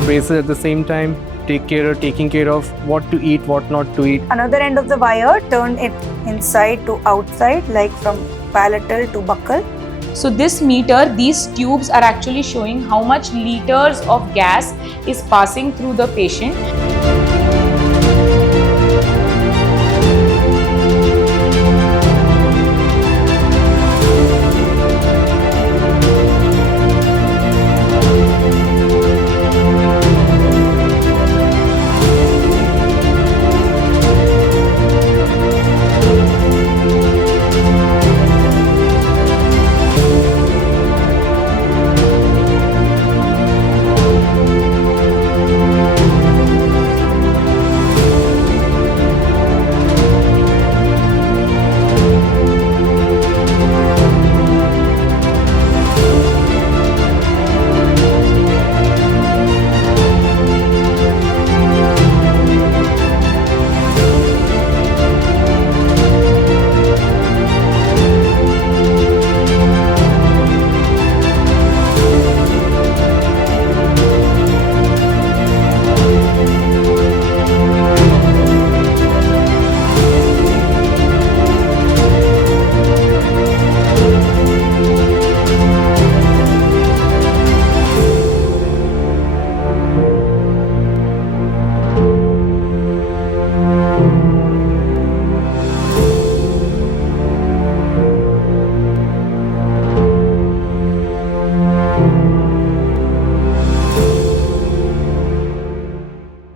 the braces at the same time, taking care of what to eat, what not to eat. Another end of the wire, turn it inside to outside, like from palatal to buccal. So this meter, these tubes are actually showing how much liters of gas is passing through the patient.